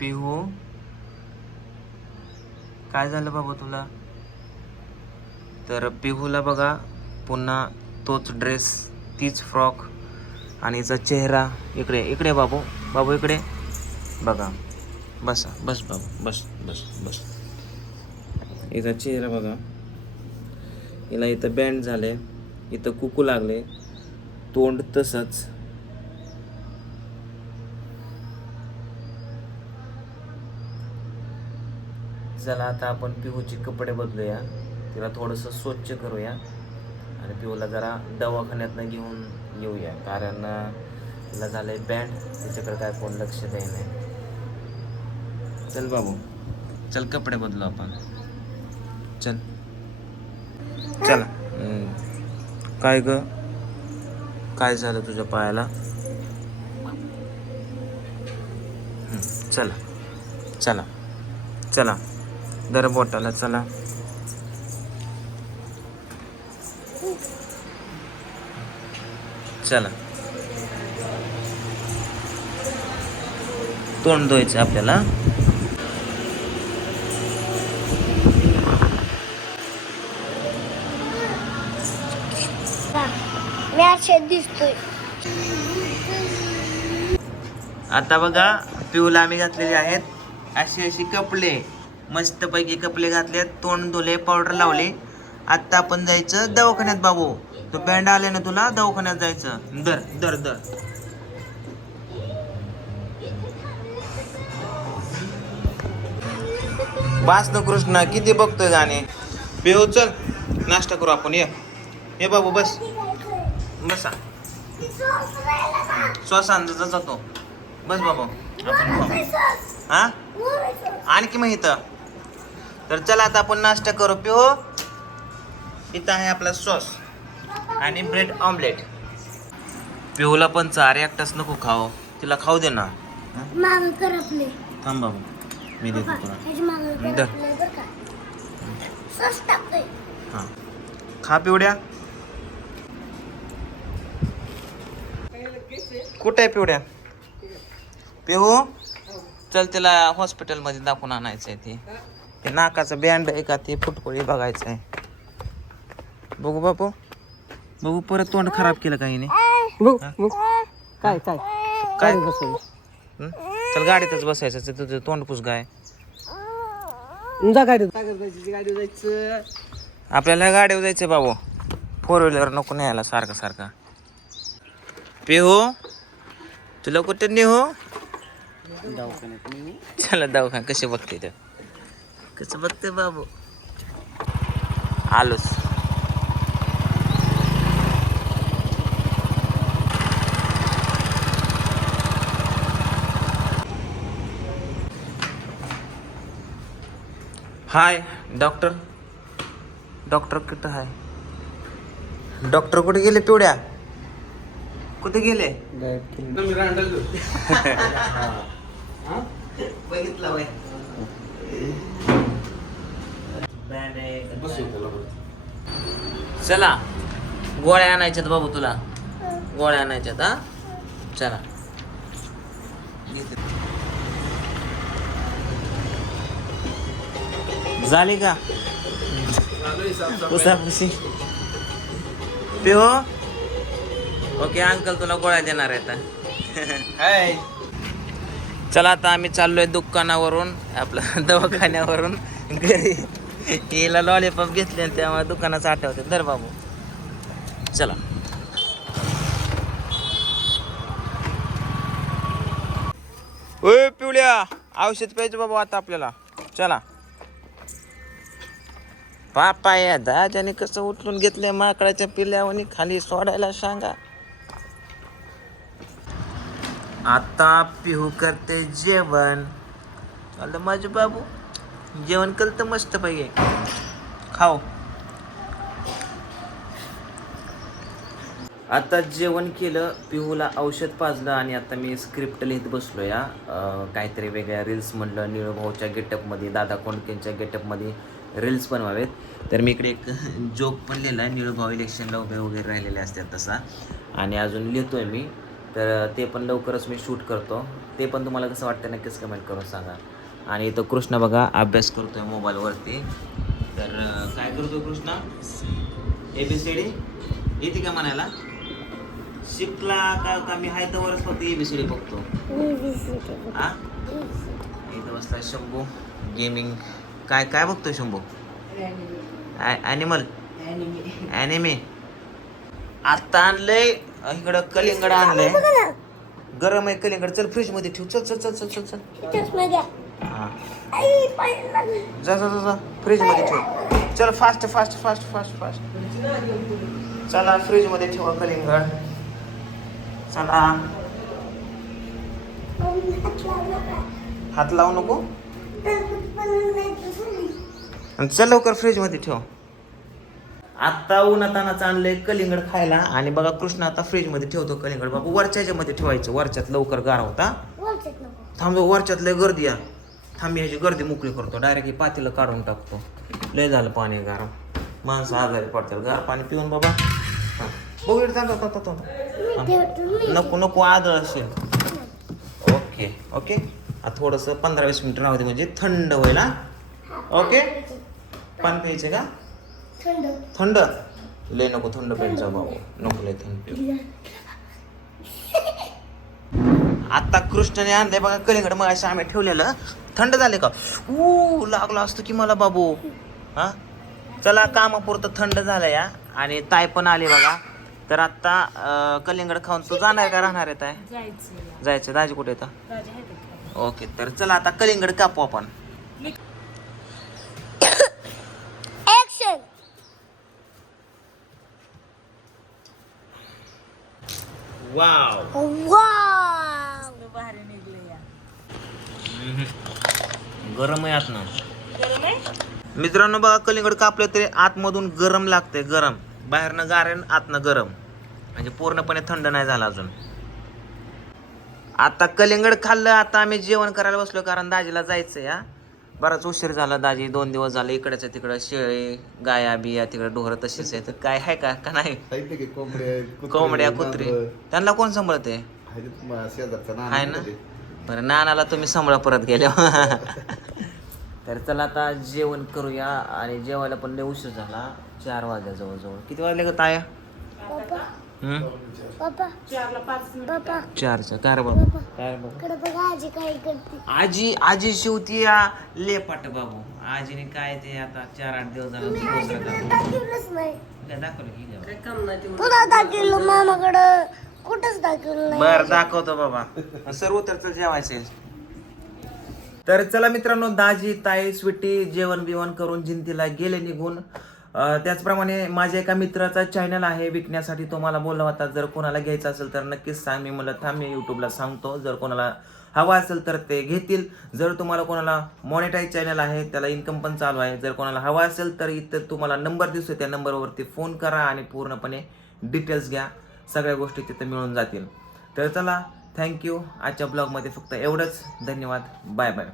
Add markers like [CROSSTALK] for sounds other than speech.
पिहू. काय झालं बाबा तुला? तर पिहूला बघा पुन्हा तोच ड्रेस तीच फ्रॉक आणि याचा चेहरा इकडे इकडे बाबू बाबू इकडे. बघा बसा बस बाबू बस बस बस. याचा चेहरा बघा. हिला इथं बँड झाले इथं कुकू लागले तोंड तसंच. चला आता आपण पिहूचे कपडे बदलूया. तिला थोडंसं स्वच्छ करूया. आणि पिहूला जरा दवाखान्यातनं घेऊन येऊया. कारण तिला झालं आहे बँड. त्याच्याकडे काय कोण लक्ष द्याय नाही चल बाबू. चल कपडे बदलू आपण. चल. चला. काय ग? काय झालं तुझ्या पायाला? चला. चला. चला. दर बोटाला चला. चला. तोंड धुवायचं आपल्याला. असे दिसतोय. आता बघा पिऊला आम्ही घातलेले आहेत अशी अशी कपडे. मस्तपैकी कपडे घातलेत तोंड धुले पावडर लावले. आत्ता आपण जायचं दवाखान्यात बाबू. तो बँड आले ना तुला दवाखान्यात जायचं. दर दर दर बास न कृष्ण किती बघतोय गाणे? बेहो चल. नाश्ता करू आपण ये. ये बाबू बस. बसा. श्वास जातो बस बाबू. आपण हा? आणखी मग इथं. तर चला आता आपण नाश्ता करू पिहो इथं आहे आपला सॉस आणि ब्रेड ऑमलेट. पिहूला पण चार एकटाच नको खाओ तिला खाऊ दे ना. थांब बाबू. मी देतो तुला. हां. खा पिवड्या. कुठे आहे पिवड्या? पिहू चल तिला हॉस्पिटलमध्ये दाखवून आणायचं आहे ते. ते नाकाचं बँड आहे का ते फुटकोळी बघायचं आहे बघू बापू. बघू परत तोंड खराब केलं काही नाही बघ? बघ. काय काय? चल गाडीतच बसायचं ते तुझं तोंड पुस गाय जा गाडी जायची गाडी जायचं आपल्याला गाडीवर जायचं बाबू. फोर व्हीलर नको न्यायला सारखं सारखं. पिहू तुला कुठे नेहो दवाखान्यात चला दवाखाना कसे बघते ते? कसं बघते बाबू आलोच हाय डॉक्टर डॉक्टर कुठं आहे डॉक्टर कुठे गेले? पिवड्या कुठे गेले [LAUGHS] बघितला बाई. चला. गोळ्या आणायच्यात बाबू तुला. गोळ्या आणायच्यात हा? चला. झाली का? पुसापुसी पिहो ओके अंकल तुला गोळ्या देणार आहेत चला आता आम्ही चाललोय दुकानावरून आपलं [LAUGHS] दवाखान्यावरून घरी. हिला लॉलीपॉप घेतले आणि त्यामुळे दुकानाचं आठवते दर बाबू. चला. ओय पिवळ्या. औषध प्यायचं बाबा आता आपल्याला. चला. पापा या दाजाने कसं उचलून घेतलंय माकडाच्या पिल्यावर खाली सोडायला सांगा. आता पिहू करते जेवण. चाललं माझे बाबू? जेवण केलं तर मस्त पाहिजे खाओ. आता जेवण केलं पिहूला औषध पाजलं आणि आता मी स्क्रिप्ट लिहित बसलो या काहीतरी वेगळ्या रील्स म्हणलं निळूभाऊच्या गेटअपमध्ये दादा कोंडकेंच्या गेटअपमध्ये रील्स बनवावेत. तर मी इकडे एक [LAUGHS] जोक पण लिहिला आहे निळूभाऊ इलेक्शनला उभे वगैरे राहिलेले असतात तसा. आणि अजून लिहितो आहे मी. तर ते पण लवकरच मी शूट करतो. ते पण तुम्हाला कसं वाटतं नक्कीच कमेंट करून सांगा. आणि इथं कृष्ण बघा अभ्यास करतोय मोबाईलवरती तर काय करतोय Krishna? A B C D येते का म्हणायला? शिकला का का मी हाय तवरच फक्त ए बी सी डी बघतो. हा इथं बसला शंभू. गेमिंग काय काय बघतोय शंभू? ॲनिमल ॲनिमे आत्ता आणलंय इकडं कलिंगड आणलंय. गरम आहे कलिंगड. चल फ्रीजमध्ये ठेव. चल चल चल चल चल चल. जा जा जा जा. फ्रीजमध्ये ठेव. चल fast fast fast fast fast चला फ्रीजमध्ये ठेवा कलिंगड चला. हात लावू नको. चल लवकर फ्रीजमध्ये ठेव. आत्ता उन्हातानाच आणलंय कलिंगड खायला. आणि बघा कृष्ण आता फ्रीजमध्ये ठेवतो कलिंगड. बाबू वरच्या ह्याच्यामध्ये ठेवायचं. वरच्यात लवकर गार होता. थांबतो वरच्यात लय गर्दी आहे. थांबी ह्याची गर्दी मोकळी करतो. डायरेक्ट पातीला काढून टाकतो. लय झालं पाणी गार माणसं आजारी पडतात. गार पाणी पिऊन बाबा. हा. बघू इकडे थांब, थांब, थांब, थांब. मी ठेवतो मी. नको नको आदळ असेल. Okay okay. थोडंसं पंधरा वीस मिनिट राहू दे म्हणजे थंड होईल हा. ओके? पाणी प्यायचं का? थंड. लय नको थंड प्यायचं बाबू. नको लय थंड पिऊ आता कृष्णाने आणलंय बघा कलिंगड मग अशा आम्ही ठेवलेलं. थंड झाले का? ऊ लागला असतो की मला बाबू. हा? चला कामापुरतं थंड झालं या. आणि ताय पण आली बघा. तर आता कलिंगड खाऊन तू जाणार का राहणार आहे ताय जायचं. दाजी कुठे येतं ओके तर चला आता कलिंगड कापू आपण. ऍक्शन वाव वाव गरम आहे आतनं. मित्रांनो बघा कलिंगड कापलं तरी आतमधून गरम लागते गरम. बाहेरनं गार आहे आणि आतनं गरम. म्हणजे पूर्णपणे थंड नाही झाला अजून. आता कलिंगड खाल्लं आता आम्ही जेवण करायला बसलो कारण दाजीला जायचं या बराच उशीर झाला दाजी दोन दिवस झाले इकडच्या तिकडं शेळी गाया बिया तिकडे डोहर तशीच आहे तर काय आहे का का नाही? कोंबड्या कुत्रे, कोंबड्या कुत्री. मांजरं. त्यांना कोण सांभाळते आहे ना. बरं नानाला तुम्ही सांभाळा परत गेले तर चला आता जेवण करूया आणि जेवायला पण लय उशीर झाला. चार वाजल्या जवळजवळ. किती वाजले का ताया? पप्पा. हम्म? पप्पा. पप्पा. चारचं. काय रे बाबा? काय रे बाबा? कडे बघा आजी काय करते. आजी आजी शिवती या लेपाट बाबू. आजीने काय ते आता चार आठ दिवस झाला दाखवलं? की जेवण? काम नाही ते पुन्हा दाखवलं मामाकडं. कुठंच दाखवलं नाही. बर दाखवतो बाबा. सर्व तर जेवायचे तर चला मित्रांनो दाजी ताई स्वीटी जेवण बिवण करून जिंतीला गेले निघून. अं, त्याचप्रमाणे माझ्या एका मित्राचा चॅनल आहे विकण्यासाठी तो मला बोलला होता जर कोणाला घ्यायचं असेल तर नक्कीच सांग. मी मला थांब मी यूट्यूबला सांगतो. जर कोणाला हवा असेल तर ते घेतील. जर तुम्हाला कोणाला मॉनिटाईज चॅनल आहे त्याला इन्कम पण चालू आहे. जर कोणाला हवा असेल तर इथं तुम्हाला नंबर दिसतो त्या नंबरवरती फोन करा आणि पूर्णपणे डिटेल्स घ्या. सगळ्या गोष्टी तिथं मिळून जातील. तर चला थँक्यू आजच्या ब्लॉगमध्ये फक्त एवढंच. धन्यवाद. Bye bye